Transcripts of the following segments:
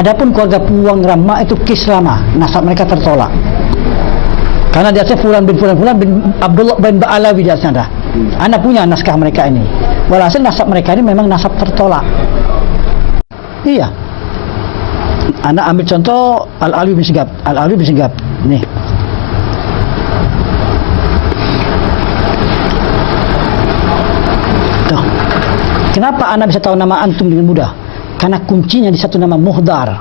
Adapun keluarga Puang Rama itu kislama, nasab mereka tertolak. Karena di atasnya Fulan bin Abdullah bin Ba'alawi di atasnya ada. Anak punya naskah mereka ini. Walhasil nasab mereka ini memang nasab tertolak. Iya. Anak ambil contoh Al-Alwi bin Sigab. Al-Alwi bin Sigab. Nih. Tuh. Kenapa anak bisa tahu nama antum dengan mudah? Karena kuncinya di satu nama Muhdar.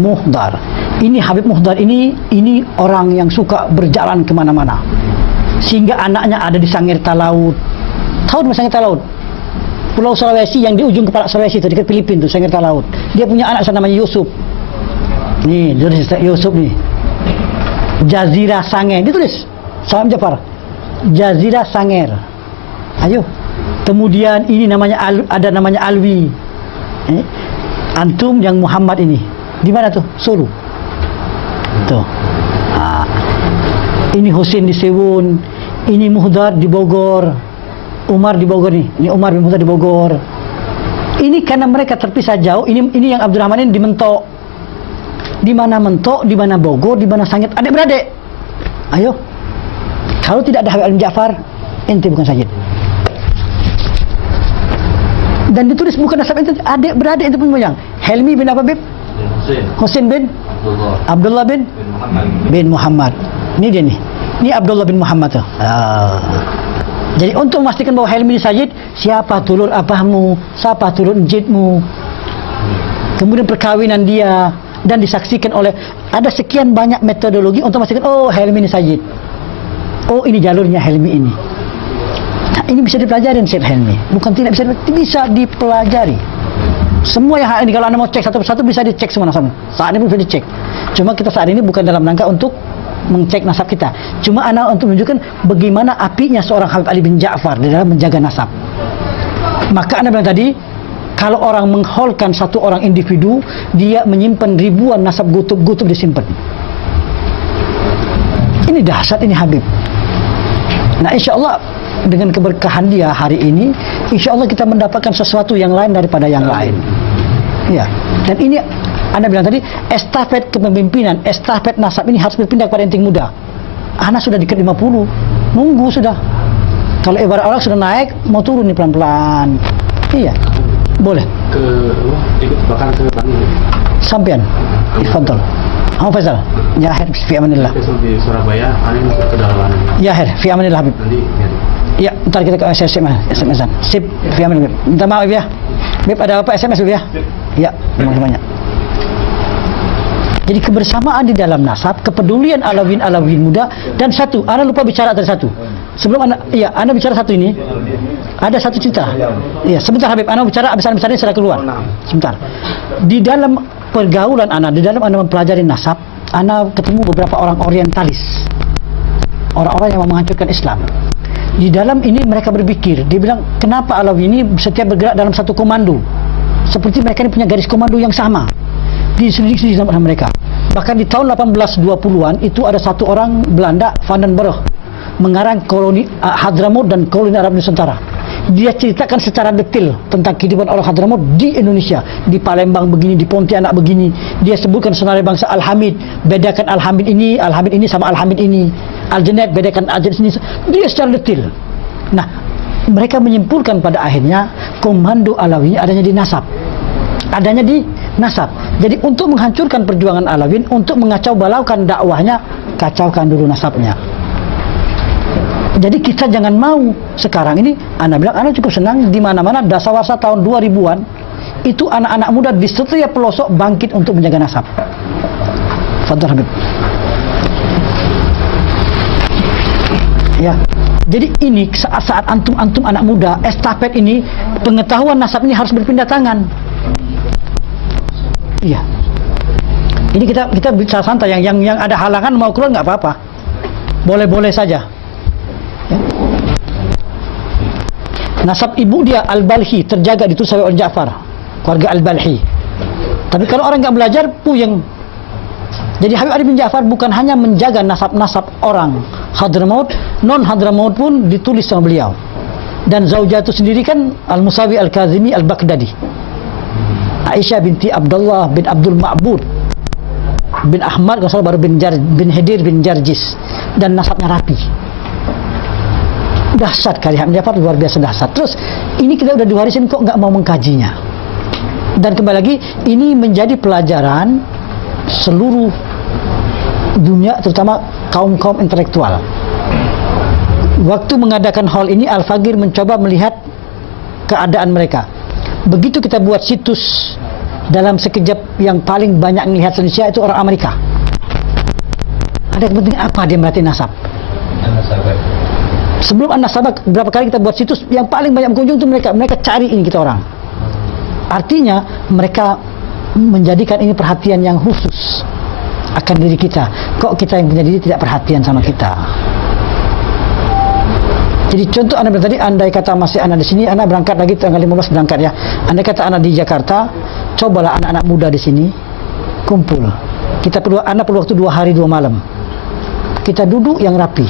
Muhdar. Ini Habib Muhdar ini orang yang suka berjalan kemana-mana. Sehingga anaknya ada di Sangir Talaut. Tahu di Sangir Talaut? Pulau Sulawesi yang di ujung kepala Sulawesi itu dekat Filipina tuh, Sangir Talaut. Dia punya anak namanya Yusuf. Nih, Yusuf nih. Jazirah Sanger, ditulis. Salam Jafar. Jazirah Sanger. Ayo. Kemudian ini namanya ada namanya Alwi. Antum yang Muhammad ini. Di mana tuh? Solo. Tuh. Ini Husin di Sewun, ini Muhdar di Bogor. Umar di Bogor nih. Ini Umar bin Muhdar di Bogor. Ini karena mereka terpisah jauh. Ini yang Abdurrahman ini di Mentok. Di mana Mentok, di mana Bogor, di mana Sangit, adik-beradik. Ayo. Kalau tidak ada Habib Alim Ja'far, ente bukan Sayyid. Dan ditulis bukan nasab ente, adik-beradik itu pun moyang. Helmi bin apa, Bib? Husin bin Abdullah bin Muhammad. Ini dia nih. Ini Abdullah bin Muhammad tuh. Jadi untuk memastikan bahwa Helmi ini Sayyid, siapa tulur abahmu, siapa tulur njitmu. Kemudian perkawinan dia dan disaksikan oleh ada sekian banyak metodologi untuk memastikan oh Helmi ini Sayyid. Oh ini jalurnya Helmi ini. Nah, ini bisa dipelajari Syekh Helmi. Bukan tidak bisa dipelajari. Semua yang ini kalau Anda mau cek satu persatu bisa dicek semua nasabnya. Saat ini bisa dicek. Cuma kita saat ini bukan dalam rangka untuk mengcek nasab kita. Cuma Anda untuk menunjukkan bagaimana apinya seorang Habib Ali bin Ja'far di dalam menjaga nasab. Maka Anda bilang tadi, kalau orang mengholkan satu orang individu, dia menyimpan ribuan nasab gutub disimpan. Ini dahsyat ini Habib. Nah, insya Allah dengan keberkahan dia hari ini, insya Allah kita mendapatkan sesuatu yang lain daripada yang lain. Ya. Dan ini Anda bilang tadi, estafet kepemimpinan, estafet nasab ini harus berpindah kepada ente muda. Anak sudah dekat 50, nunggu sudah. Kalau ibarat orang sudah naik, mau turun nih pelan-pelan. Iya, boleh. Ikut bahkan ke Bani. Sampian, Ifadol. Faisal. Ya Her, fi amanillah. Besok di Surabaya, paling ke kedalaman. Ya Her, fi amanillah Habib. Nanti ya, ntar kita ke SMS-an. Sip, fi amanillah. Minta maaf ya. Beb, ada apa SMS Beb ya? Ya, terima kasih banyak. Jadi kebersamaan di dalam nasab, kepedulian alawin muda, dan satu, Anda lupa bicara tadi satu. Sebelum Anda bicara satu ini, ada satu cerita. Iya, sebentar Habib, Anda bicara, abis Anda bicara sudah keluar. Sebentar. Di dalam pergaulan Anda, di dalam Anda mempelajari nasab, Anda ketemu beberapa orang orientalis. Orang-orang yang mau menghancurkan Islam. Di dalam ini mereka berpikir, dia bilang, kenapa Alawi ini setiap bergerak dalam satu komando? Seperti mereka ini punya garis komando yang sama. Diselidiki sama mereka. Bahkan di tahun 1820-an itu ada satu orang Belanda, Van den Burg, mengarang koloni Hadramaut dan koloni Arab Nusantara. Dia ceritakan secara detail tentang kehidupan orang Hadramaut di Indonesia, di Palembang begini, di Pontianak begini. Dia sebutkan senarai bangsa Al-Hamid, bedakan Al-Hamid ini sama Al-Hamid ini. Al-Janet, bedakan Al-Janet ini. Dia secara detail. Nah, mereka menyimpulkan pada akhirnya komando Alawi adanya di nasab. Adanya di nasab. Jadi untuk menghancurkan perjuangan Alawin, untuk mengacau balaukan dakwahnya, kacaukan dulu nasabnya. Jadi kita jangan mau sekarang ini, Anda bilang Anda cukup senang di mana-mana dasawarsa tahun 2000-an itu anak-anak muda di setiap pelosok bangkit untuk menjaga nasab. Fadhal Habib. Ya. Jadi ini saat-saat antum anak muda estafet ini, pengetahuan nasab ini harus berpindah tangan. Iya. Ini kita bicara santai, yang ada halangan mau keluar nggak apa-apa. Boleh-boleh saja. Ya. Nasab ibu dia Al-Balhi terjaga ditulis oleh Ja'far, keluarga Al-Balhi. Tapi kalau orang nggak belajar puyeng. Jadi Habib Ali bin Ja'far bukan hanya menjaga nasab-nasab orang Hadramaut, non Hadramaut pun ditulis sama beliau. Dan Zaujah itu sendiri kan Al-Musawi Al-Kazimi Al-Baghdadi. Aisyah binti Abdullah bin Abdul Ma'bud bin Ahmad, kalau salah baru bin Hidir bin Jarjis, dan nasabnya rapi. Dahsyat kali Habib Ja'far, luar biasa dahsyat. Terus ini kita udah diwarisin kok nggak mau mengkajinya. Dan kembali lagi, ini menjadi pelajaran seluruh dunia, terutama kaum-kaum intelektual. Waktu mengadakan hall ini, Al-Faqir mencoba melihat keadaan mereka. Begitu kita buat situs, dalam sekejap yang paling banyak melihat Indonesia itu orang Amerika. Ada kepentingan apa dia merhatiin nasab? Sebelum An-Nasabah, berapa kali kita buat situs, yang paling banyak pengunjung itu mereka cari ini kita orang. Artinya mereka menjadikan ini perhatian yang khusus akan diri kita. Kok kita yang punya diri tidak perhatian sama kita? Jadi contoh Anda tadi, andai kata masih Anda di sini, Anda berangkat lagi tanggal 15 berangkat ya. Andai kata Anda di Jakarta, cobalah anak-anak muda di sini kumpul. Anda perlu waktu 2 hari 2 malam. Kita duduk yang rapi.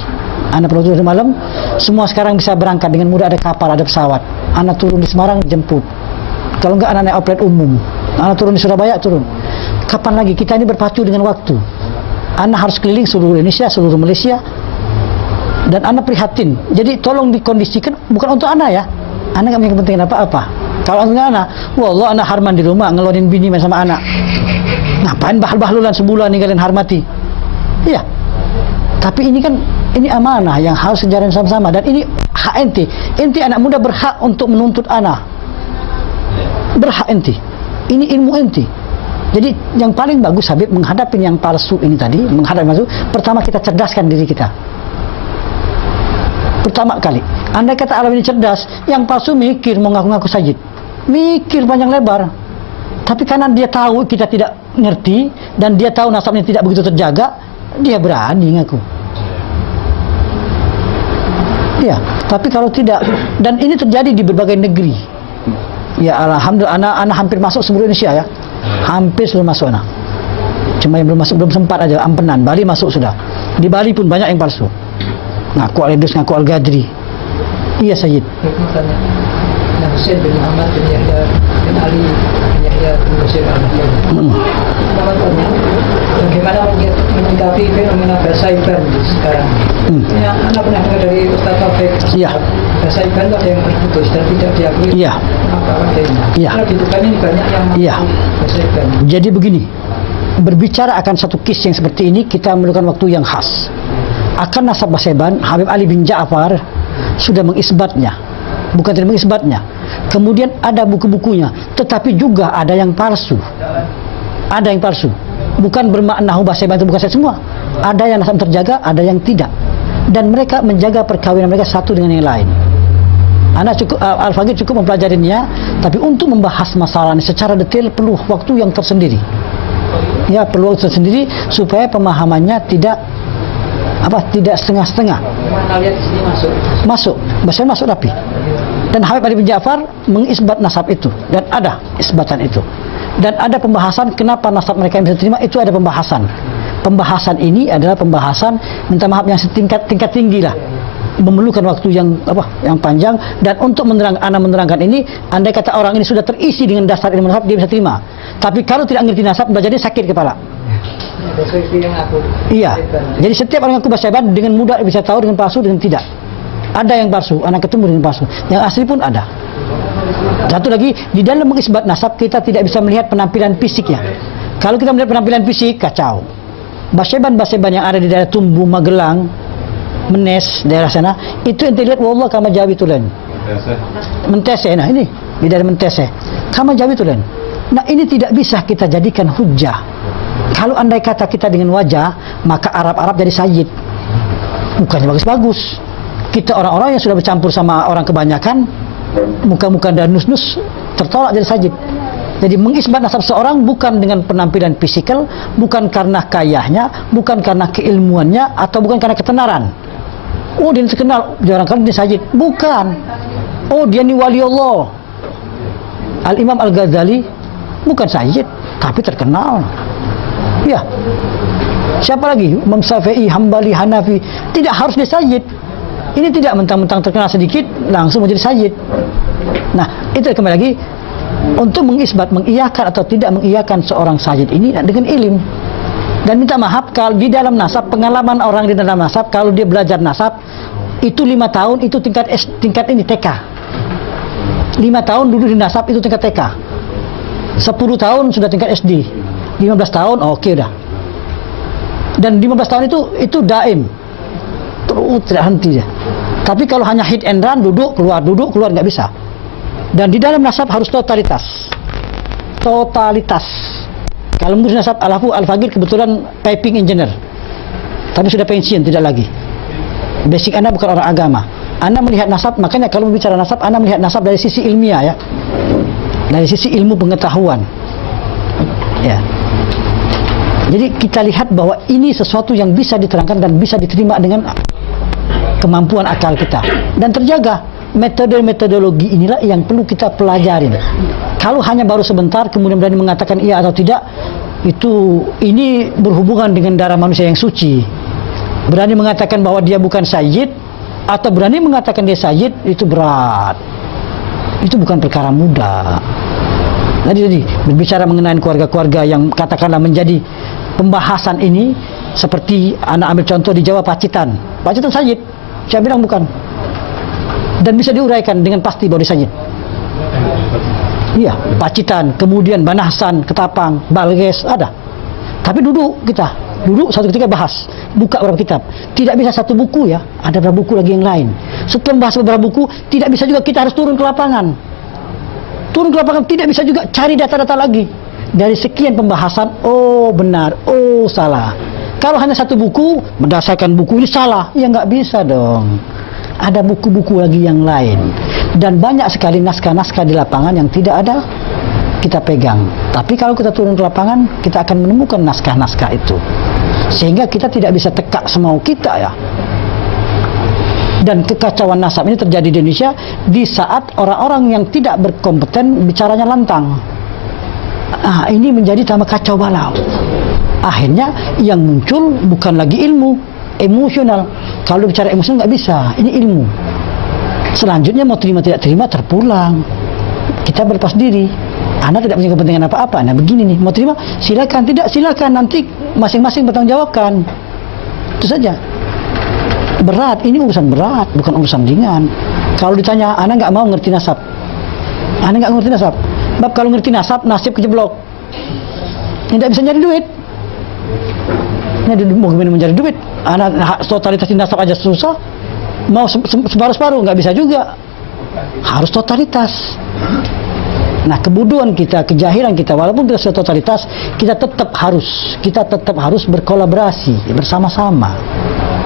Anda perlu waktu 2 malam. Semua sekarang bisa berangkat dengan mudah, ada kapal, ada pesawat. Anda turun di Semarang, jemput. Kalau enggak, Anda naik oplet umum. Anda turun di Surabaya, turun. Kapan lagi? Kita ini berpacu dengan waktu. Anda harus keliling seluruh Indonesia, seluruh Malaysia. Dan Anda prihatin. Jadi tolong dikondisikan, bukan untuk Anda ya. Anda nggak punya kepentingan apa-apa. Kalau untuk Anda, wallah Anda harman di rumah, ngeluarin bini main sama anak. Ngapain bahal-bahlulan sebulan ninggalin harmati? Iya. Tapi ini kan, ini amanah yang harus dijalani sama-sama. Dan ini hak ente. Ente anak muda berhak untuk menuntut anak. Berhak ente. Ini ilmu ente. Jadi yang paling bagus Habib menghadapi yang palsu ini tadi, pertama kita cerdaskan diri kita. Pertama kali, andai kata alam ini cerdas, yang palsu mikir mau ngaku-ngaku sayyid, mikir panjang lebar. Tapi karena dia tahu kita tidak ngerti dan dia tahu nasabnya tidak begitu terjaga, dia berani ngaku. Ya, tapi kalau tidak, dan ini terjadi di berbagai negeri. Ya alhamdulillah, anak hampir masuk seluruh Indonesia ya, hampir seluruh masuk anak. Cuma yang belum masuk, belum sempat aja, Ampenan, Bali masuk sudah. Di Bali pun banyak yang palsu. Ngaku Al-Idrus, ngaku Al-Gadri. Iya Sayyid. Nah, Hussein bin Muhammad bin Yahya bin Ali bin Yahya bin Hussein bagaimana menyikapi fenomena cyber sekarang? Ya, Anda pernah dengar dari Ustaz Taufik? Iya. Cyber itu ada yang terputus dan tidak diakui. Iya. Apa-apanya. Iya. Karena di depan ini banyak yang iya. cyber. Jadi begini, berbicara akan satu kisah yang seperti ini, kita memerlukan waktu yang khas. Akan nasab Basaiban, Habib Ali bin Ja'far sudah mengisbatnya, bukan tidak mengisbatnya. Kemudian ada buku-bukunya, tetapi juga ada yang palsu. Ada yang palsu. Bukan bermakna Basaiban itu bukan saya semua. Ada yang nasab terjaga, ada yang tidak. Dan mereka menjaga perkawinan mereka satu dengan yang lain. Al-Faqir cukup mempelajarinya, tapi untuk membahas masalah ini secara detail perlu waktu yang tersendiri. Ya, perlu waktu tersendiri supaya pemahamannya tidak setengah-setengah. Mana lihat di sini masuk. Bahasa masuk rapi. Dan Habib Ali bin Ja'far mengisbat nasab itu, dan ada isbatan itu. Dan ada pembahasan kenapa nasab mereka yang bisa terima, itu ada pembahasan. Pembahasan ini adalah pembahasan minta maaf yang tingkat tinggi lah. Memerlukan waktu yang panjang, dan untuk menerangkan ini, andai kata orang ini sudah terisi dengan dasar ilmu nasab, dia bisa terima. Tapi kalau tidak ngerti nasab, jadi sakit kepala. Iya. Jadi setiap orang yang aku Basaiban dengan mudah bisa tahu dengan palsu dengan tidak. Ada yang palsu, anak ketemu dengan palsu. Yang asli pun ada. Satu lagi, di dalam mengisbat nasab kita tidak bisa melihat penampilan fisiknya. Kalau kita melihat penampilan fisik, kacau. Basaiban yang ada di daerah Tumbu, Magelang, Menes, daerah sana, itu yang terlihat wallah kama Jawi tulen. Mentese, nah ini di daerah Mentese. Kama Jawi tulen. Nah ini tidak bisa kita jadikan hujah. Kalau andai kata kita dengan wajah, maka Arab jadi sayyid. Mukanya bagus-bagus. Kita orang-orang yang sudah bercampur sama orang kebanyakan, muka-muka dan nus-nus, tertolak jadi sayyid. Jadi mengisbat nasab seorang bukan dengan penampilan fisikal, bukan karena kayahnya, bukan karena keilmuannya, atau bukan karena ketenaran. Oh dia terkenal, jarang-kali dia sayyid. Bukan. Oh dia ni wali Allah. Al-Imam Al-Ghazali bukan sayyid, tapi terkenal. Ya. Siapa lagi? Imam Syafi'i, Hambali, Hanafi. Tidak harus dia sayyid. Ini tidak mentang-mentang terkenal sedikit langsung menjadi sayyid. Nah, itu kembali lagi untuk mengiyakan atau tidak mengiyakan seorang sayyid ini dengan ilmu. Dan minta maaf kalau di dalam nasab, pengalaman orang di dalam nasab, kalau dia belajar nasab itu 5 tahun itu tingkat ini TK. 5 tahun dulu di nasab itu tingkat TK. 10 tahun sudah tingkat SD. 15 tahun oke udah. Dan 15 tahun itu daim. Terus tidak henti dia. Tapi kalau hanya hit and run, duduk keluar nggak bisa. Dan di dalam nasab harus totalitas. Kalau mengurus nasab Al-Faqir kebetulan piping engineer, tapi sudah pensiun, tidak lagi. Basic Anda bukan orang agama. Anda melihat nasab, makanya kalau bicara nasab, Anda melihat nasab dari sisi ilmiah ya, dari sisi ilmu pengetahuan. Ya. Jadi kita lihat bahwa ini sesuatu yang bisa diterangkan dan bisa diterima dengan kemampuan akal kita dan terjaga. Metodologi inilah yang perlu kita pelajarin. Kalau hanya baru sebentar kemudian berani mengatakan iya atau tidak, ini berhubungan dengan darah manusia yang suci. Berani mengatakan bahwa dia bukan sayyid atau berani mengatakan dia sayyid, itu berat. Itu bukan perkara mudah. Jadi berbicara mengenai keluarga-keluarga yang katakanlah menjadi pembahasan ini, seperti anak ambil contoh di Jawa Pacitan sayyid, saya bilang bukan. Dan bisa diuraikan dengan pasti bahwa dia sayyid. Iya, Pacitan, kemudian Banahasan, Ketapang, Balges ada. Tapi duduk satu ketika bahas, buka beberapa kitab. Tidak bisa satu buku ya, ada beberapa buku lagi yang lain. Setelah membahas beberapa buku, tidak bisa juga kita harus turun ke lapangan. Tidak bisa juga cari data-data lagi. Dari sekian pembahasan, oh benar, oh salah. Kalau hanya satu buku, berdasarkan buku ini salah, ya nggak bisa dong. Ada buku-buku lagi yang lain. Dan banyak sekali naskah-naskah di lapangan yang tidak ada kita pegang. Tapi kalau kita turun ke lapangan, kita akan menemukan naskah-naskah itu. Sehingga kita tidak bisa tekak semau kita ya. Dan kekacauan nasab ini terjadi di Indonesia di saat orang-orang yang tidak berkompeten bicaranya lantang. Ini menjadi tambah kacau balau. Akhirnya yang muncul bukan lagi ilmu, emosional. Kalau bicara emosional nggak bisa, ini ilmu. Selanjutnya mau terima tidak terima terpulang. Kita berlepas diri. Anda tidak punya kepentingan apa-apa. Nah begini nih, mau terima silakan, tidak silakan, nanti masing-masing bertanggung jawabkan. Itu saja. Berat, ini urusan berat, bukan urusan ringan. Kalau ditanya, Anda nggak mau ngerti nasab. Anda nggak ngerti nasab. Bab kalau ngerti nasab, nasib kejeblok. Tidak bisa nyari duit. Mau gimana mencari duit? Anak totalitas di nasab aja susah. Mau separuh-separuh nggak bisa juga. Harus totalitas. Nah kebodohan kita, kejahilan kita, walaupun kita sudah totalitas, kita tetap harus berkolaborasi bersama-sama.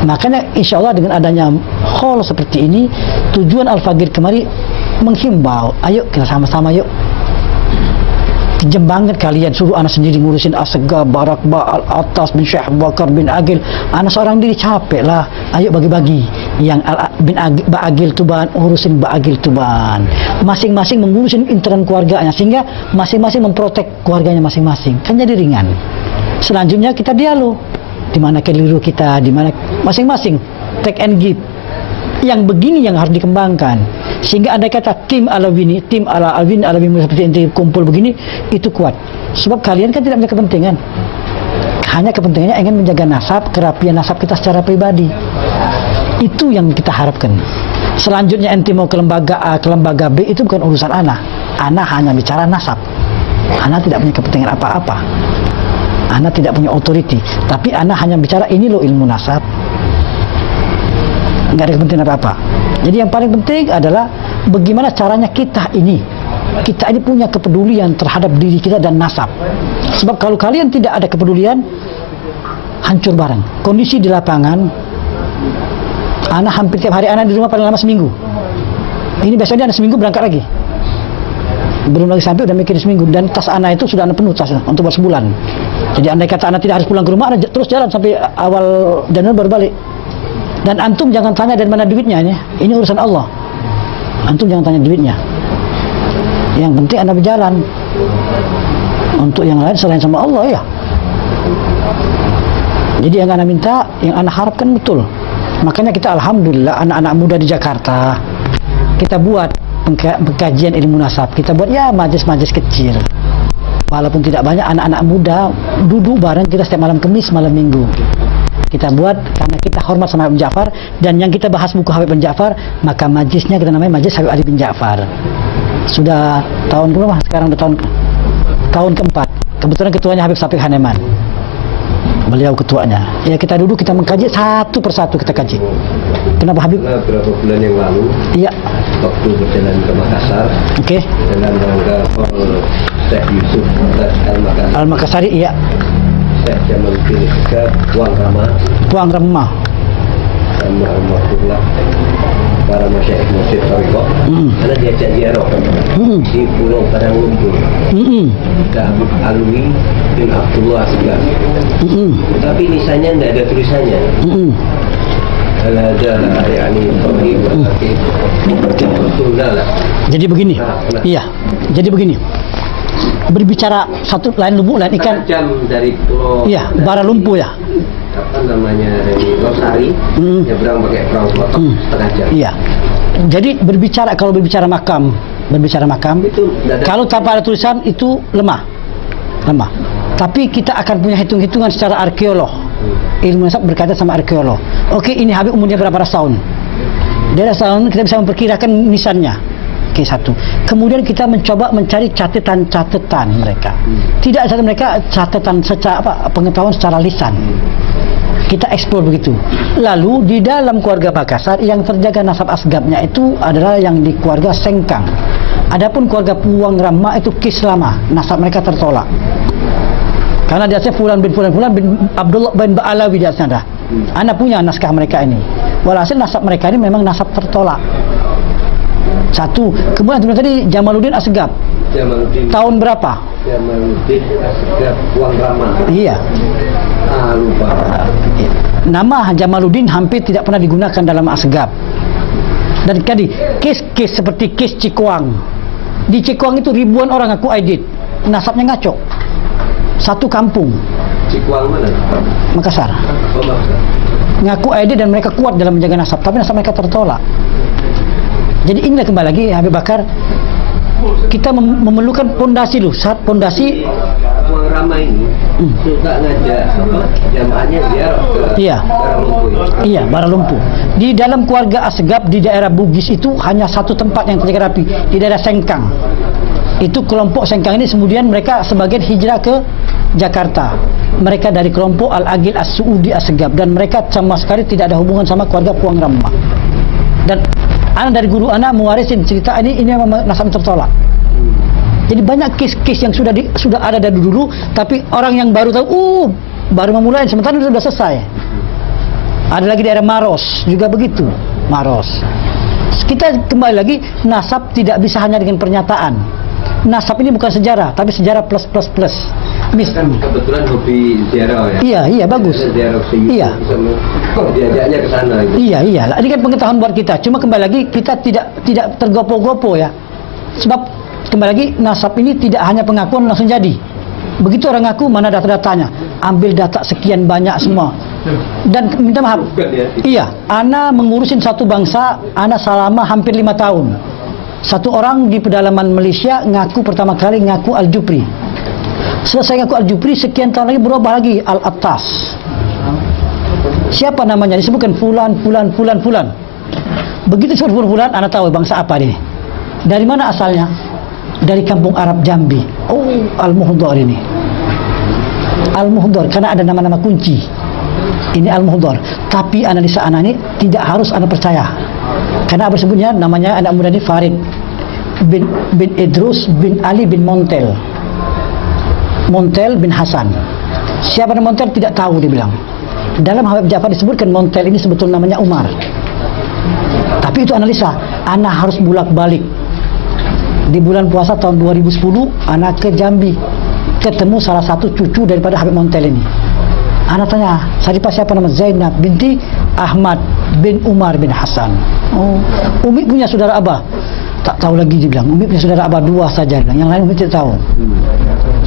Makanya insya Allah dengan adanya hall seperti ini, tujuan Al-Faqir kemari menghimbau, ayo kita sama-sama yuk. Pinjam banget kalian, suruh anak sendiri ngurusin Asega, Barakba, Al-Atas bin Syekh Bakar bin Agil. Anak seorang diri capek lah. Ayo bagi-bagi. Yang Ba'agil Tuban, urusin Ba'agil Tuban. Masing-masing mengurusin intern keluarganya, sehingga masing-masing memprotek keluarganya masing-masing. Kan jadi ringan. Selanjutnya kita dialog. Di mana keliru kita, di mana masing-masing take and give. Yang begini yang harus dikembangkan. Sehingga andai kata tim Alawini, tim Alawin seperti ini kumpul begini, itu kuat. Sebab kalian kan tidak punya kepentingan. Hanya kepentingannya ingin menjaga nasab, kerapian nasab kita secara pribadi. Itu yang kita harapkan. Selanjutnya ente mau ke lembaga A, ke lembaga B, itu bukan urusan ana. Ana hanya bicara nasab. Ana tidak punya kepentingan apa-apa. Ana tidak punya authority. Tapi ana hanya bicara ini loh ilmu nasab. Nggak ada kepentingan apa-apa. Jadi yang paling penting adalah bagaimana caranya kita ini punya kepedulian terhadap diri kita dan nasab. Sebab kalau kalian tidak ada kepedulian, hancur bareng. Kondisi di lapangan, anak hampir tiap hari anak di rumah paling lama seminggu. Ini biasanya anak seminggu berangkat lagi. Belum lagi sampai udah mikir seminggu, dan tas anak itu sudah anak penuh tasnya untuk sebulan. Jadi andai kata anak tidak harus pulang ke rumah, anak terus jalan sampai awal Januari baru balik. Dan antum jangan tanya dari mana duitnya ini urusan Allah. Antum jangan tanya duitnya. Yang penting anda berjalan. Untuk yang lain selain sama Allah ya. Jadi yang anda minta, yang anda harapkan betul. Makanya kita alhamdulillah anak-anak muda di Jakarta kita buat pengkajian ilmu nasab. Kita buat ya majlis-majlis kecil. Walaupun tidak banyak, anak-anak muda duduk bareng kita setiap malam Kamis, malam Minggu. Kita buat karena kita hormat sama Habib Ja'far, dan yang kita bahas buku Habib bin Ja'far, maka majlisnya kita namanya Majlis Habib Ali bin Ja'far. Sudah tahun berapa? Sekarang udah tahun keempat. Kebetulan ketuanya Habib Safiq Haneman. Beliau ketuanya. Ya, kita duduk, kita mengkaji satu persatu, kita kaji. Kenapa Habib? Beberapa bulan yang lalu, Iya. waktu berjalan ke Makassar, Oke. dalam rangka Syekh Yusuf Al-Makassar, Al-Makassari, iya. Syekh Jamaluddin Asgab, Puang Rama, Puang Remah. sama Almarhumlah para masyayikh Masjid Tariqah. Karena diajak ziarah di Pulau Padang Lumpur. Habib Alwi bin Abdullah Asgab. Tapi nisannya tidak ada tulisannya. Ada yakni lah. Jadi begini. Iya. Jadi begini. Berbicara satu lain lubuk lain ikan. Jam dari Pulau. Iya, bara lumpuh ya. Apa namanya, dari Losari, nyebrang pakai perahu motor setengah jam. Iya. Jadi kalau berbicara makam Itu kalau tanpa ada tulisan itu lemah. Tapi kita akan punya hitung-hitungan secara arkeolog. Ilmu nasab berkaitan sama arkeolog. Oke, ini Habib umurnya berapa ratus tahun? Dari ratus tahun kita bisa memperkirakan nisannya. Oke, satu. Kemudian kita mencoba mencari catatan mereka. Tidak saja mereka catatan secara pengetahuan secara lisan. Kita eksplor begitu. Lalu di dalam keluarga Makassar yang terjaga nasab asgabnya itu adalah yang di keluarga Sengkang. Adapun keluarga Puang Rama itu kis lama, nasab mereka tertolak. Karena di atasnya Fulan bin Abdullah bin Ba'alawi di atasnya ada. Anak punya naskah mereka ini. Walhasil nasab mereka ini memang nasab tertolak. Satu. Kemudian tadi Jamaluddin Asgab. Jamaluddin. Tahun berapa? Jamaluddin Asgab Puang Rama. Iya. Lupa. Nama Jamaluddin hampir tidak pernah digunakan dalam Asgab. Dan tadi kes seperti kes Cikuang. Di Cikuang itu ribuan orang ngaku aidit. Nasabnya ngaco. Satu kampung. Cikuang mana? Makassar. Oh, Makassar. Ngaku aidit dan mereka kuat dalam menjaga nasab, tapi nasab mereka tertolak. Jadi inilah kembali lagi Habib Bakar, kita memerlukan pondasi dulu. Saat pondasi Puang Rama ini suka ngajak jamaahnya ziarah ke Iya. Baralumpuh. Iya, Baralumpuh. Di dalam keluarga Asgab di daerah Bugis itu hanya satu tempat yang terjaga rapi, di daerah Sengkang. Itu kelompok Sengkang ini kemudian mereka sebagian hijrah ke Jakarta. Mereka dari kelompok Al-Agil As-Suudi Asgab, dan mereka sama sekali tidak ada hubungan sama keluarga Puang Rama. Dan anak dari guru anak mewarisin cerita ini memang nasab tertolak. Jadi banyak kes-kes yang sudah ada dari dulu, tapi orang yang baru tahu, baru memulai, sementara itu sudah selesai. Ada lagi daerah Maros juga begitu, Maros. Kita kembali lagi, nasab tidak bisa hanya dengan pernyataan. Nasab ini bukan sejarah, tapi sejarah plus. Kan kebetulan hobi ziarah ya. Iya, bagus. Ziarah Iya. Diajaknya ke sana gitu. Iya. Ini kan pengetahuan buat kita. Cuma kembali lagi kita tidak tergopo-gopo ya. Sebab kembali lagi nasab ini tidak hanya pengakuan langsung jadi. Begitu orang ngaku, mana data-datanya? Ambil data sekian banyak semua. Dan minta maaf. Iya, ana mengurusin satu bangsa, ana selama hampir 5 tahun. Satu orang di pedalaman Malaysia ngaku pertama kali ngaku Al-Jupri. Selesai ngaku Al-Jupri, sekian tahun lagi berubah lagi Al-Attas. Siapa namanya? Disebutkan Fulan. Begitu disebut Fulan, anda tahu bangsa apa ini. Dari mana asalnya? Dari kampung Arab Jambi. Oh, Al-Muhdar ini. Al-Muhdar, karena ada nama-nama kunci. Ini Al-Muhdar. Tapi analisa anak ini tidak harus anda percaya. Karena apa sebutnya? Namanya anak muda ini Farid bin Idrus bin Ali bin Montel bin Hasan. Siapa nama Montel tidak tahu, dia bilang. Dalam Habib Ja'far disebutkan Montel ini sebetulnya namanya Umar. Tapi itu analisa. Ana harus bolak-balik. Di bulan puasa tahun 2010, ana ke Jambi, ketemu salah satu cucu daripada Habib Montel ini. Ana tanya, Saripah siapa nama? Zainab binti Ahmad bin Umar bin Hasan. Oh, Umi punya saudara Abah? Tak tahu lagi, dia bilang. Umi punya saudara Abah 2 saja, yang lain Umi tidak tahu.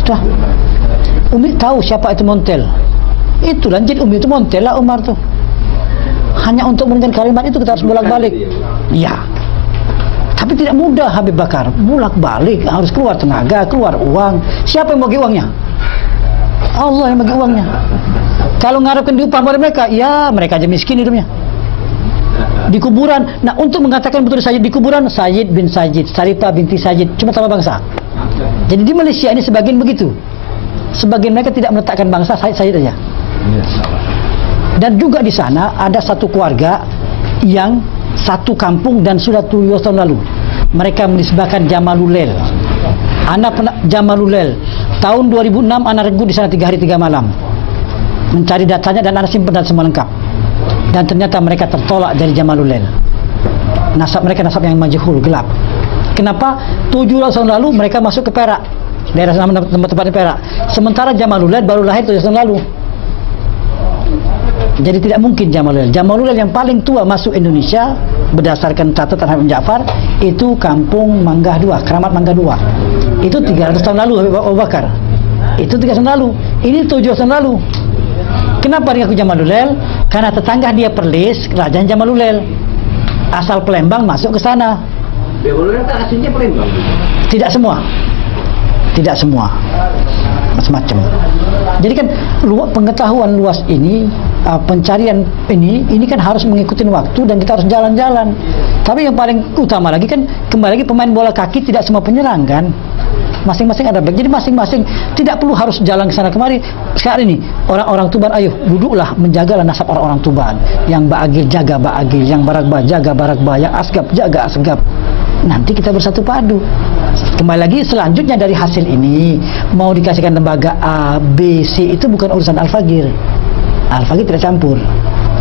Sudah, Umi tahu siapa itu Montel. Itu lanjut Umi itu Montel lah Umar tuh. Hanya untuk mendengar kalimat itu kita harus bolak-balik. Iya. Tapi tidak mudah Habib Bakar, bolak-balik harus keluar tenaga, keluar uang. Siapa yang bagi uangnya? Allah yang bagi uangnya. Kalau ngarepkan diupah pada mereka, ya mereka aja miskin hidupnya. Di kuburan, nah untuk mengatakan betul Sayyid di kuburan, Sayyid bin Sayyid, Saripah binti Sayyid, cuma sama bangsa. Jadi di Malaysia ini sebagian begitu. Sebagian mereka tidak meletakkan bangsa, Sayyid aja. Dan juga di sana ada satu keluarga yang satu kampung dan sudah 7 tahun lalu. Mereka menisbahkan Jamalulel. Anak Jamalulel. Tahun 2006 anak regu di sana 3 hari 3 malam. Mencari datanya dan anak simpan dan semua lengkap. Dan ternyata mereka tertolak dari Jamalulel. Nasab mereka nasab yang majhul, gelap. Kenapa? 7 tahun lalu mereka masuk ke Perak. Daerah tempat-tempat di Perak. Sementara Jamalulel baru lahir 7 tahun lalu. Jadi tidak mungkin Jamalulel. Jamalulel yang paling tua masuk Indonesia berdasarkan catatan Habib Ja'far itu kampung Manggah 2, Keramat Manggah 2. Itu 300 tahun lalu Habib Abu Bakar. Itu 3 tahun lalu. Ini 7 tahun lalu. Kenapa dia ke Jamalulel? Karena tetangga dia Perlis, kerajaan Jamalulel. Asal Palembang masuk ke sana. Jamalulel tak aslinya Palembang. Tidak semua. Tidak semua. Macam-macam. Jadi kan pengetahuan luas ini, pencarian ini kan harus mengikuti waktu dan kita harus jalan-jalan. Tapi yang paling utama lagi kan kembali lagi pemain bola kaki tidak semua penyerang kan. Masing-masing ada back. Jadi masing-masing tidak perlu harus jalan ke sana kemari. Sekarang ini orang-orang Tuban, ayo duduklah menjagalah nasab orang-orang Tuban. Yang Ba'agil jaga Ba'agil, yang Barakba jaga Barakba, yang Asgab jaga Asgab. Nanti kita bersatu padu. Kembali lagi selanjutnya dari hasil ini mau dikasihkan lembaga A, B, C itu bukan urusan Al-Fagir. Al-Fagir tidak campur.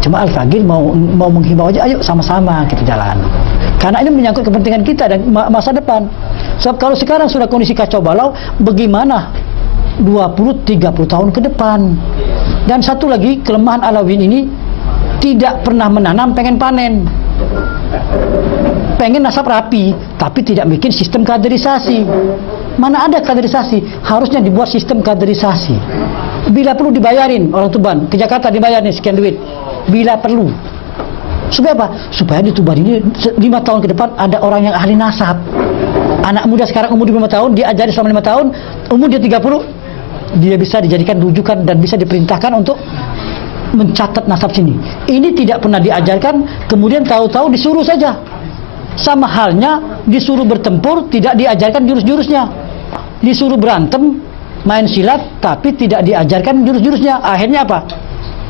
Cuma Al-Fagir mau menghimbau aja, ayo sama-sama kita jalan. Karena ini menyangkut kepentingan kita dan masa depan. Sebab kalau sekarang sudah kondisi kacau balau, bagaimana 20-30 tahun ke depan? Dan satu lagi, kelemahan Alawiyyin ini tidak pernah menanam, pengen panen. Pengen nasab rapi, tapi tidak bikin sistem kaderisasi. Mana ada kaderisasi? Harusnya dibuat sistem kaderisasi. Bila perlu dibayarin orang Tuban, ke Jakarta dibayarin sekian duit. Bila perlu. Supaya apa? Supaya di Tuban ini 5 tahun ke depan ada orang yang ahli nasab. Anak muda sekarang umur 25 tahun, dia ajari selama 5 tahun, umur dia 30, dia bisa dijadikan rujukan dan bisa diperintahkan untuk mencatat nasab sini. Ini tidak pernah diajarkan, kemudian tahu-tahu disuruh saja. Sama halnya disuruh bertempur, tidak diajarkan jurus-jurusnya. Disuruh berantem, main silat, tapi tidak diajarkan jurus-jurusnya. Akhirnya apa?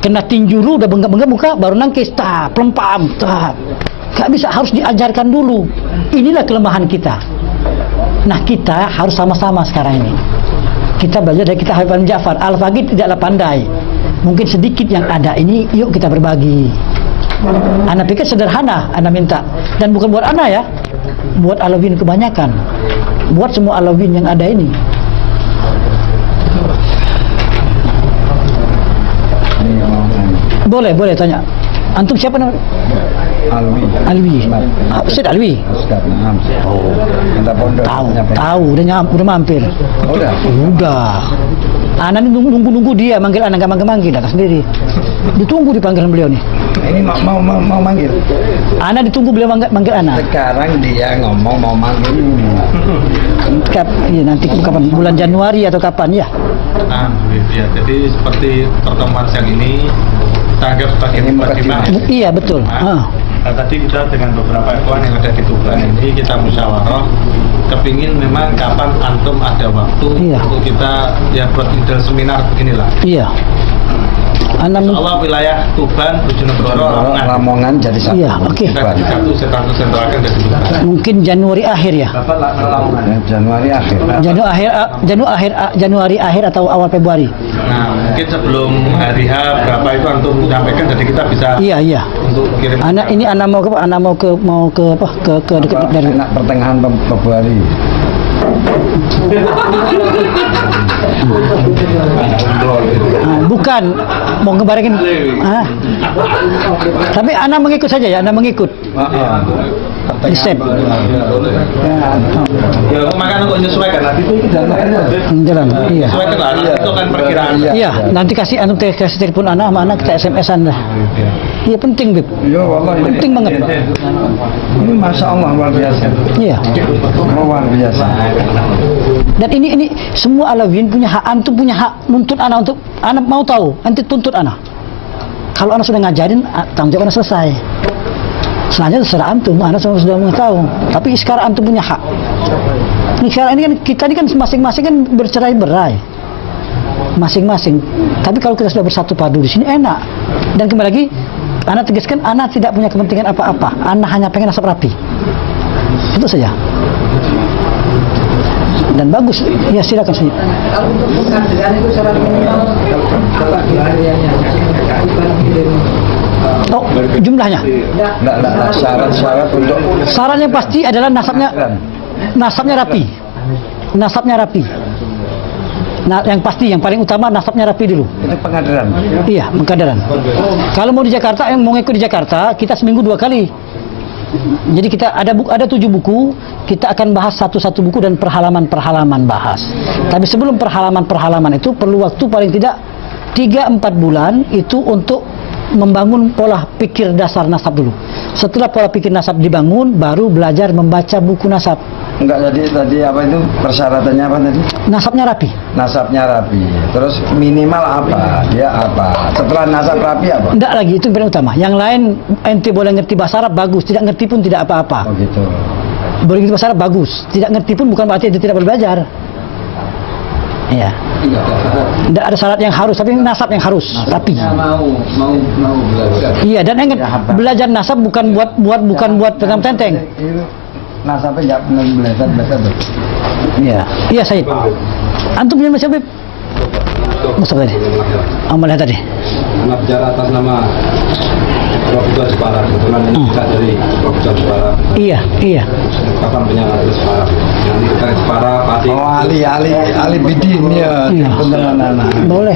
Kena tinjuru, udah benggak-benggak muka, baru nangkis, pelempam, gak bisa, harus diajarkan dulu. Inilah kelemahan kita. Nah kita harus sama-sama sekarang ini. Kita belajar dari kita Habib Ja'far. Al-Fagir tidaklah pandai. Mungkin sedikit yang ada ini, yuk kita berbagi. Ana pikir sederhana, Ana minta. Dan bukan buat Ana ya, buat Alawiyyin kebanyakan. Buat semua Alawiyyin yang ada ini. Boleh tanya. Antum siapa nama? Alwi. Ustaz Alwi. Oh. Tahu, udah mampir. Udah. Anak ini nunggu dia manggil anak, enggak manggil datang sendiri. Ditunggu dipanggil beliau nih. Ini mau manggil. Anak ditunggu beliau manggil anak. Sekarang dia ngomong mau manggil. Iya, nanti kapan? Bulan Januari atau kapan ya? Nah, ya. Jadi seperti pertemuan siang ini kita anggap sebagai mukadimah. Iya betul. Nah, tadi kita dengan beberapa ikhwan yang ada di Tuban ini kita musyawarah, kepingin memang kapan antum ada waktu untuk kita ya buat model seminar beginilah. Iya. Allah wilayah Tuban, Bojonegoro, Lamongan jadi satu. Iya, oke. Satu sentralkan dari Tuban. Mungkin Januari akhir ya. Januari akhir atau awal Februari. Nah, mungkin sebelum hari H berapa itu antum menyampaikan, jadi kita bisa. Iya. Untuk kirim. Anak mau ke dekat dari pertengahan Februari. Bukan mau ngebarengin. Tapi anak mengikut saja ya, anak mengikut. Listen. Ya, makanya untuk menyesuaikan nanti itu Jalan. Iya. sesuaikan lah, nanti itu kan perkiraan. Iya, nanti kasih telepon anak sama anak kita SMS-an dah. Iya penting, Bib. Ya Allah, Penting banget. ini Masya Allah luar biasa. Iya. Luar biasa. Dan ini semua Alawiyyin punya hak, antum punya hak nuntut anak untuk anak mau tahu, nanti tuntut anak. Kalau anak sudah ngajarin, tanggung jawab anak selesai. Selanjutnya terserah antum, anak sudah mengetahui. Tapi sekarang antum punya hak. Ini sekarang ini kan kita ini kan masing-masing kan bercerai-berai. Masing-masing. Tapi kalau kita sudah bersatu padu di sini enak. Dan kembali lagi, anak tegaskan anak tidak punya kepentingan apa-apa. Anak hanya pengen nasab rapi. Itu saja. Dan bagus, ya silakan saja. Kalau untuk pengajian itu syarat minimal apa biayanya? Oh, jumlahnya. Enggak, syarat-syarat untuk Syarat yang pasti adalah nasabnya rapi. Nasabnya rapi. Nah, yang pasti, yang paling utama nasabnya rapi dulu. itu pengadilan. Iya, pengkaderan. Kalau mau di Jakarta, yang mau ngikut di Jakarta, kita seminggu 2 kali. Jadi kita ada 7 buku, kita akan bahas satu-satu buku dan perhalaman-perhalaman bahas. Tapi sebelum perhalaman-perhalaman itu perlu waktu paling tidak 3-4 bulan itu untuk membangun pola pikir dasar nasab dulu. Setelah pola pikir nasab dibangun, baru belajar membaca buku nasab. Enggak, jadi tadi apa itu persyaratannya apa tadi? Nasabnya rapi. Nasabnya rapi. Terus minimal apa? Dia apa? Setelah nasab rapi apa? Tidak lagi, itu yang paling utama. Yang lain ente boleh ngerti bahasa Arab, bagus. Tidak ngerti pun tidak apa-apa. Oh gitu. Boleh ngerti bahasa Arab, bagus. Tidak ngerti pun bukan berarti ente tidak boleh belajar. Iya. Tidak ada syarat yang harus, tapi nasab yang harus rapi. Mau belajar. Iya, dan ingat belajar nasab bukan buat tentang-tenteng. Nasabnya enggak pernah belajar tuh. Iya. Iya, Said. Antum punya Mas Habib? Mustafa tadi. Amalnya tadi. Anak bicara atas nama Profesor Jepara, kebetulan ini kita dari Profesor Jepara. Iya. Kapan punya anak Jepara? Nanti kita Jepara pasti. Oh, Ali bidin ya. Iya. Beneran anak. Boleh.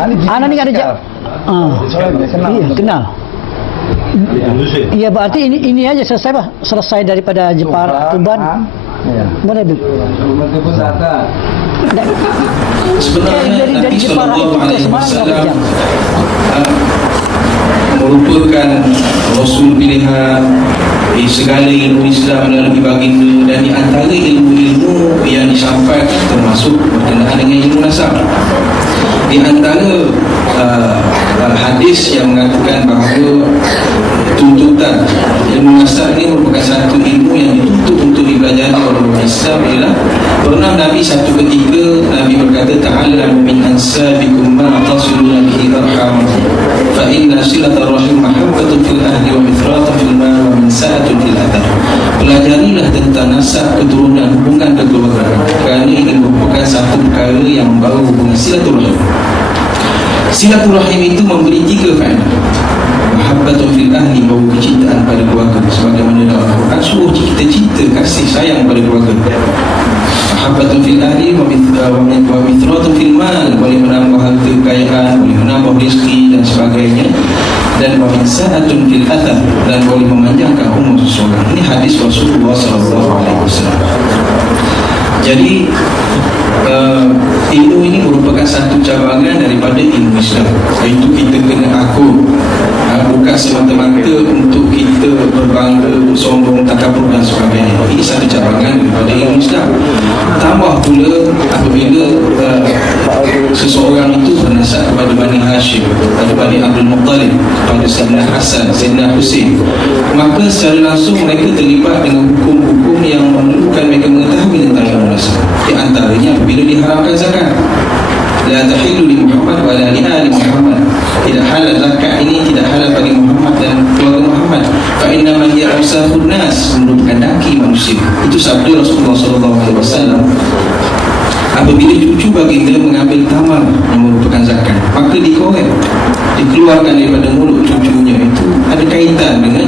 Ali bidin. Anak ini ada Soalnya dia kenal. Iya, kenal. Iya, berarti ini aja selesai, Pak. Selesai daripada Jepara, Tuban. Iya. Boleh, Bib. Sebenarnya dari Nabi Jepara itu SAW ke Semarang berapa jam? merupakan Rasul pilihan segala ilmu Islam melalui baginda, dan di antara ilmu-ilmu yang disampaikan termasuk berkenaan dengan ilmu nasab. Di antara hadis yang mengatakan bahawa tuntutan ilmu nasab ini merupakan satu ilmu yang dituntut untuk dipelajari oleh orang Islam ialah pernah Nabi satu ketika Nabi berkata ta'allam min ansabikum ma tasiluna bihi arhamakum fa inna silatar rahim mahabbatun fil ahli wa mithratun fil mal wa minsa'atun fil athar. Pelajarilah tentang nasab keturunan hubungan kekeluargaan, kerana ini merupakan satu perkara yang membawa hubungan silaturahim. Silaturahim itu memberi 3 faedah. Mahabbatun fil ahli, bahawa kecintaan pada keluarga, sebagaimana dalam Al-Quran suruh kita cinta kasih sayang pada keluarga. Mahabbatun fil ahli wa mithratun fil mal, boleh menambah harta kekayaan, boleh menambah rezeki dan sebagainya. Dan wa minsa'atun fil athar, dan boleh memanjangkan umur seseorang. Ini hadis Rasulullah SAW. Jadi ilmu ini merupakan satu cabangan daripada ilmu Islam, iaitu kita kena akur, bukan semata-mata untuk kita berbangga, bersombong, takabur dan sebagainya. Ini satu cabangan daripada ilmu Islam. Tambah pula apabila seseorang itu bernasab kepada Bani Hashim, kepada Bani Abdul Muttalib, kepada Sayyidina Hasan, Sayyidina Husain, maka secara langsung mereka terlibat dengan hukum-hukum yang memerlukan mereka mengetahui tentang ilmu nasab. Di antaranya apabila diharamkan zakat, la tahillu li Muhammad wa la li ali Muhammad, tidak halal zakat ini, tidak halal bagi Muhammad dan keluarga Muhammad. Fa inna man ya'usahun nas, merupakan daki manusia. Itu sabda Rasulullah SAW. Apabila cucu baginda mengambil tamar yang merupakan zakat, maka dikorek, dikeluarkan daripada mulut cucunya. Itu ada kaitan dengan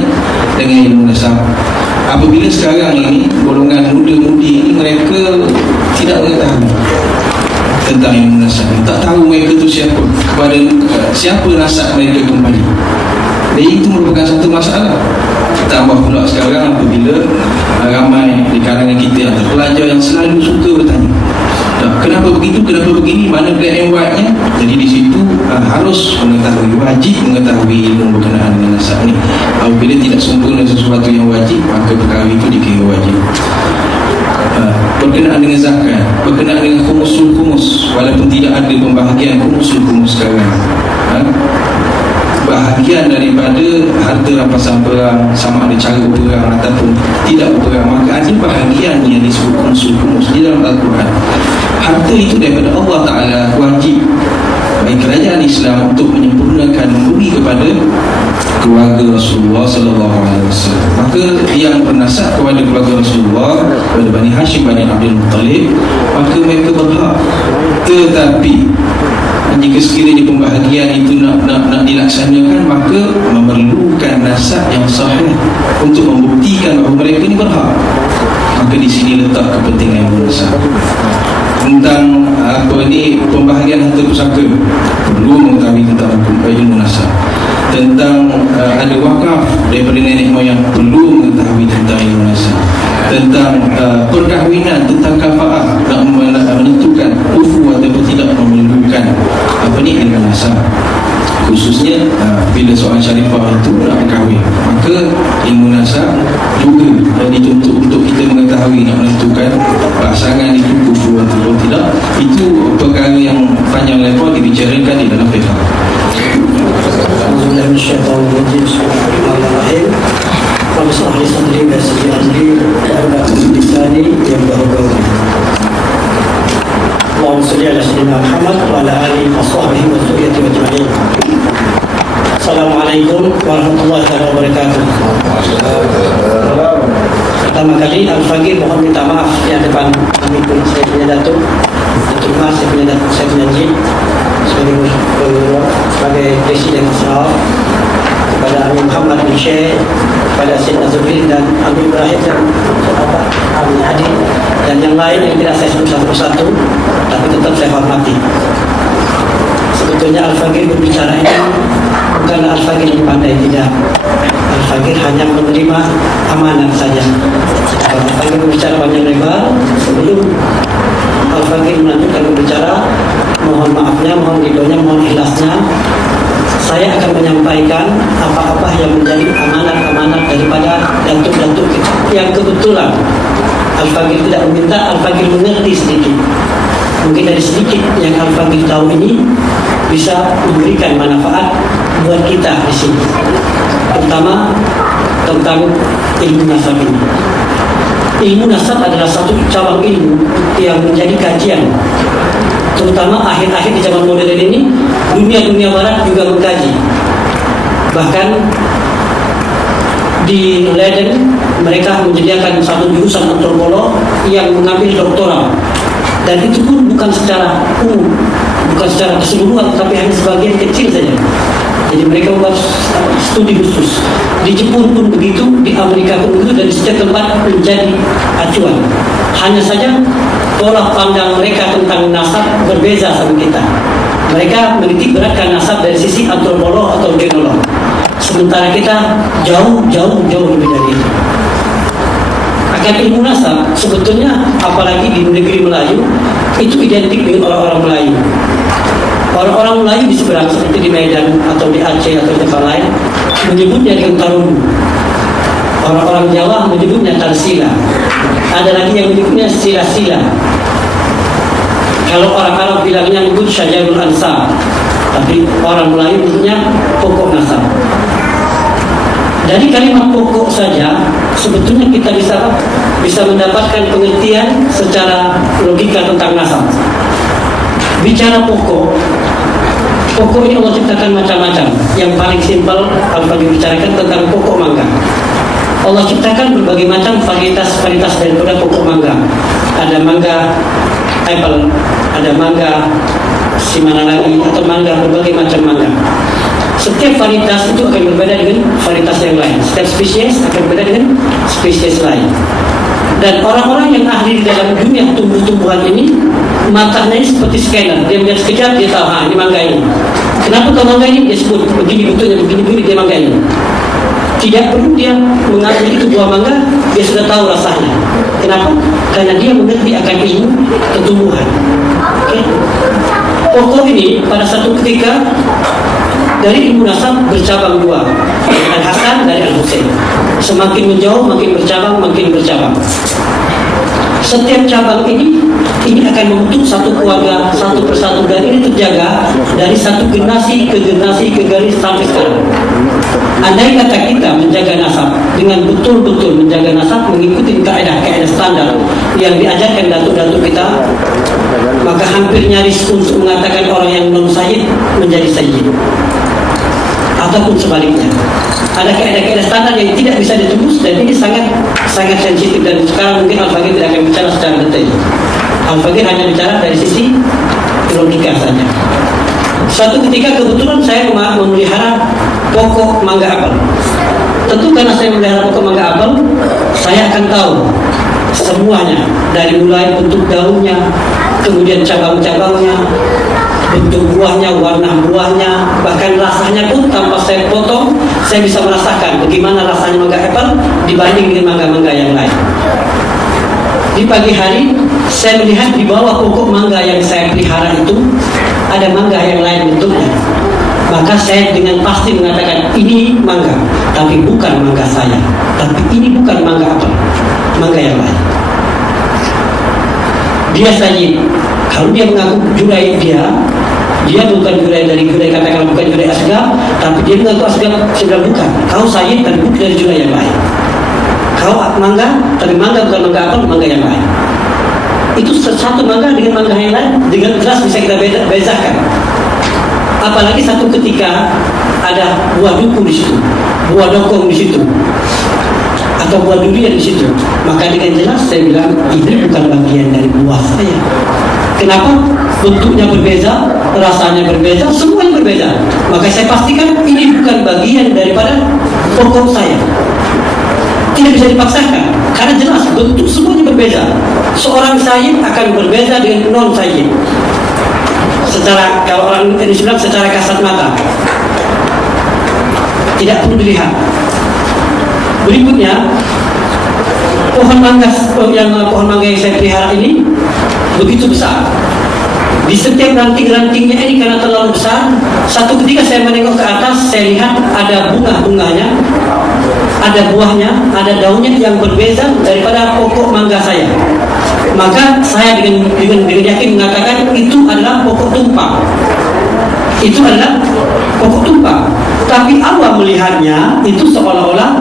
ilmu nasab. Apabila sekarang ini golongan muda-mudi ini mereka tidak mengetahui tentang ilmu nasab. Tak tahu mereka tu siapa, kepada siapa nasab mereka kembali. Dan itu merupakan satu masalah. Tambah pula sekarang apabila ramai di kalangan kita atau pelajar yang selalu suka bertanya, kenapa begitu, kenapa begini, mana black and white-nya. Jadi di situ harus mengetahui, wajib mengetahui ilmu berkenaan dengan nasab ni. Apabila tidak sempurna sesuatu yang wajib, maka perkara itu dikira wajib. Berkenaan dengan zakat, berkenaan dengan khumus, walaupun tidak ada pembahagian khumus sekarang, bahagian daripada harta rampasan perang, sama ada cara berperang ataupun tidak berperang, maka ada bahagian yang disebut khumus di dalam Al-Quran. Harta itu daripada Allah Ta'ala wajib bagi kerajaan Islam untuk menyempurnakan, memberi kepada keluarga Rasulullah Sallallahu Alaihi Wasallam. Maka yang bernasab kepada keluarga Rasulullah, kepada Bani Hashim, Bani Abdul Muttalib, maka mereka berhak. Tetapi jika sekiranya pembahagian itu nak dilaksanakan, maka memerlukan nasab yang sahih untuk membuktikan bahawa mereka ini berhak. Maka di sini letak kepentingan nasab. Tentang pembahagian harta pusaka, perlu mengetahui tentang hukum ilmu nasab. Tentang ada wakaf daripada nenek moyang, perlu mengetahui tentang ilmu nasab. Tentang perkahwinan, tentang kafaah, nak menentukan kufu ataupun tidak memerlukan ilmu nasab. Khususnya bila seorang syarifah itu nak berkahwin, maka ilmu nasab juga dituntut untuk kita mengetahui, nak menentukan pasangan itu kufu ataupun tidak. Itu perkara yang panjang lebar dibicarakan di dalam fiqh. Bismillahirrahmanirrahim. Rabbi shrah li sadri wa yassir li amri wahlul 'uqdatam min lisani yafqahu qawli. Allahumma shalli ala sayyidina Muhammad wa ala alihi wa sahbihi wa dzurriyyatihi ajma'in. Assalamualaikum warahmatullahi wabarakatuh. Pertama kali Al-Faqih mohon minta maaf di hadapan kami, saya punya datuk Mas, saya punya Encik sebagai Presiden Israel, kepada Amin Muhammad bin Syekh, kepada Syed Nazruddin dan Amin Ibrahim dan Amin Hadi dan yang lain yang tidak saya sebut satu persatu, tapi tetap saya hormati. Sebetulnya Al-Faqih berbicara ini bukan Al-Faqih yang pandai, tidak. Al-Faqih hanya menerima amanat saja. Al-Faqih berbicara panjang lebar. Sebelum Al-Faqih melanjutkan berbicara, mohon maafnya, mohon ridhonya, mohon ikhlasnya, saya akan menyampaikan apa-apa yang menjadi amanat-amanat daripada datuk-datuk yang kebetulan Al-Faqih tidak meminta, Al-Faqih mengerti sedikit. Mungkin dari sedikit yang Al-Faqih tahu ini bisa memberikan manfaat buat kita di sini. Pertama, tentang ilmu nasab ini. Ilmu nasab adalah satu cabang ilmu yang menjadi kajian, terutama akhir-akhir di zaman modern ini. Dunia barat juga mengkaji. Bahkan di Leiden mereka menyediakan satu jurusan antropolog yang mengambil doktoral, dan itu pun bukan secara umum, bukan secara keseluruhan, tapi hanya sebagian kecil saja. Jadi mereka membuat studi khusus. Di Jepun pun begitu, di Amerika pun begitu, dan di setiap tempat menjadi acuan. Hanya saja pola pandang mereka tentang nasab berbeza sama kita. Mereka menitik beratkan nasab dari sisi antropolog atau genolog, sementara kita jauh lebih dari itu. Akan ilmu nasab sebetulnya, apalagi di negeri Melayu, itu identik dengan orang-orang Melayu. Orang-orang Melayu di seberang, seperti di Medan atau di Aceh atau di tempat lain, menyebutnya dengan tarunu. Orang-orang Jawa menyebutnya tarsila. Ada lagi yang menyebutnya sila-sila. Kalau orang Arab bilangnya menyebut syajarul ansar, tapi orang Melayu menyebutnya pokok nasab. Dari kalimat pokok saja sebetulnya kita bisa mendapatkan pengertian secara logika tentang nasab. Bicara pokok ini Allah ciptakan macam-macam. Yang paling simpel Al-Faqih bicarakan tentang pokok mangga. Allah ciptakan berbagai macam varietas daripada pokok mangga. Ada mangga apple, ada mangga simana lagi, atau mangga, berbagai macam mangga. Setiap varietas itu akan berbeda dengan varietas yang lain. Setiap spesies akan berbeda dengan spesies lain. Dan orang-orang yang ahli di dalam dunia tumbuh-tumbuhan ini, matanya ini seperti scanner. Dia melihat sekejap, dia tahu, ini mangga ini. Kenapa kau mangga ini? Dia sebut, begini bentuknya, begini dia mangga ini. Tidak perlu dia mengambil itu buah mangga, dia sudah tahu rasanya. Kenapa? Karena dia mengerti akan ilmu tumbuhan. Okay? Pokok ini pada satu ketika dari ilmu nasab bercabang dua, Al-Hasan dari Al-Husain. Semakin menjauh, makin bercabang, makin bercabang. Setiap cabang ini akan membentuk satu keluarga, satu persatu, dan ini terjaga dari satu generasi ke generasi ke generasi sampai sekarang. Andai kata kita menjaga nasab dengan betul-betul menjaga nasab mengikuti kaedah-kaedah standar yang diajarkan datuk-datuk kita, maka hampir nyaris untuk mengatakan orang yang non sayyid menjadi sayyid, ataupun sebaliknya. Ada kaedah-kaedah standar yang tidak bisa ditembus, dan ini sangat sensitif, dan sekarang mungkin Al-Fakir tidak akan bicara secara detail. Al-Fakir hanya bicara dari sisi logika saja. Suatu ketika kebetulan saya memelihara pokok mangga apel. Tentu karena saya memelihara pokok mangga apel, saya akan tahu semuanya, dari mulai bentuk daunnya, kemudian cabang-cabangnya, bentuk buahnya, warna buahnya, bahkan rasanya pun tanpa saya potong, saya bisa merasakan bagaimana rasanya mangga apel dibanding dengan mangga-mangga yang lain. Di pagi hari, saya melihat di bawah pokok mangga yang saya pelihara itu ada mangga yang lain bentuknya. Maka saya dengan pasti mengatakan ini mangga, tapi bukan mangga saya, tapi ini bukan mangga apel, mangga yang lain. Dia saja, kalau dia mengaku jurai dia bukan jurai dari jurai, katakan bukan jurai Asgaf, tapi dia mengaku Asgaf, saya bilang bukan. Kau saja, tapi bukan dari jurai yang lain. Kau mangga, tapi mangga bukan mangga apel, mangga yang lain. Itu satu mangga dengan mangga yang lain dengan jelas bisa kita bezakan. Apalagi satu ketika ada buah duku di situ, buah dokong di situ, atau buah durian di situ, maka dengan jelas saya bilang ini bukan bagian dari buah saya. Kenapa? Bentuknya berbeza, rasanya berbeza, semuanya berbeza. Maka saya pastikan ini bukan bagian daripada pokok saya. Tidak bisa dipaksakan, karena jelas bentuk semuanya berbeza. Seorang sayyid akan berbeza dengan non sayyid. Secara, kalau orang ini bilang secara kasat mata, tidak perlu dilihat. Berikutnya, pohon mangga yang saya pelihara ini begitu besar. Di setiap ranting-rantingnya ini karena terlalu besar, satu ketika saya menengok ke atas, saya lihat ada bunga-bunganya, ada buahnya, ada daunnya yang berbeza daripada pokok mangga saya. Maka saya dengan yakin mengatakan itu adalah pokok tumpang. Itu adalah pokok tumpang. Tapi awal melihatnya itu seolah-olah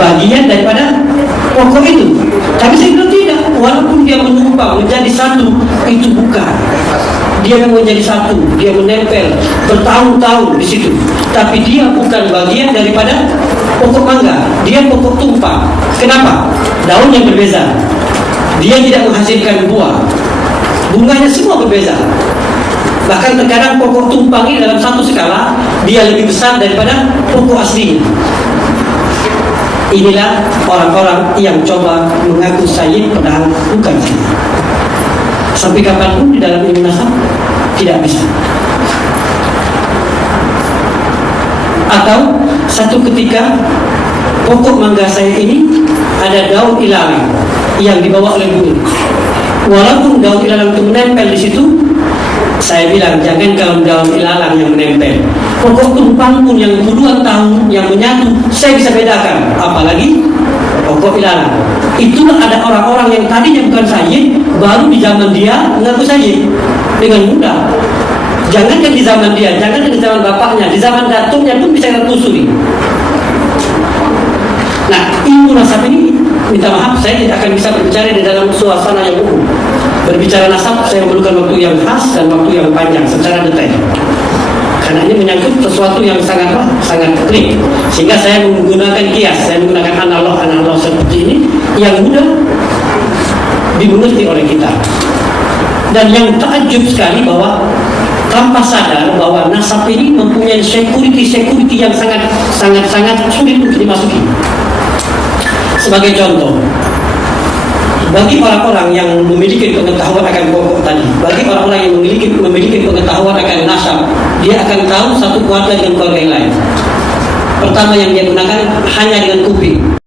bagian daripada pokok itu. Tapi saya bilang tidak. Walaupun dia menumpang menjadi satu, itu bukan. Dia memang menjadi satu, dia menempel bertahun-tahun di situ. Tapi dia bukan bagian daripada pokok mangga. Dia pokok tumpang. Kenapa? Daun yang berbeza. Dia tidak menghasilkan buah. Bunganya semua berbeza. Bahkan terkadang pokok tumpang ini dalam satu skala dia lebih besar daripada pokok aslinya. Inilah orang-orang yang coba mengaku sayyid padahal bukan sayyid. Sampai kapanpun di dalam ilmu nasab tidak bisa. Atau satu ketika pokok mangga saya ini ada daun ilalang yang dibawa oleh burung. Walaupun daun ilalang itu menempel di situ, saya bilang jangan kalau daun ilalang yang menempel, pokok tumpang pun yang puluhan tahun yang menyatu saya bisa bedakan, apalagi pokok ilalang. Itulah ada orang-orang yang tadinya bukan sayyid, baru di zaman dia mengaku sayyid dengan mudah. Jangankan di zaman dia, jangankan di zaman bapaknya, di zaman datuknya pun bisa tertusuri. Nah, ilmu nasab ini, minta maaf, saya tidak akan bisa berbicara di dalam suasana yang umum. Berbicara nasab, saya memerlukan waktu yang khas dan waktu yang panjang secara detail. Karena ini menyangkut sesuatu yang sangat klik. Sehingga saya menggunakan kias, saya menggunakan analog seperti ini yang mudah dimengerti oleh kita. Dan yang takjub sekali bahwa tanpa sadar bahwa nasab ini mempunyai security yang sangat sulit untuk dimasuki. Sebagai contoh, bagi orang-orang yang memiliki pengetahuan akan pokok tadi, bagi orang-orang yang memiliki pengetahuan akan nasab, dia akan tahu satu keluarga dengan keluarga yang lain. Pertama yang dia gunakan hanya dengan kuping.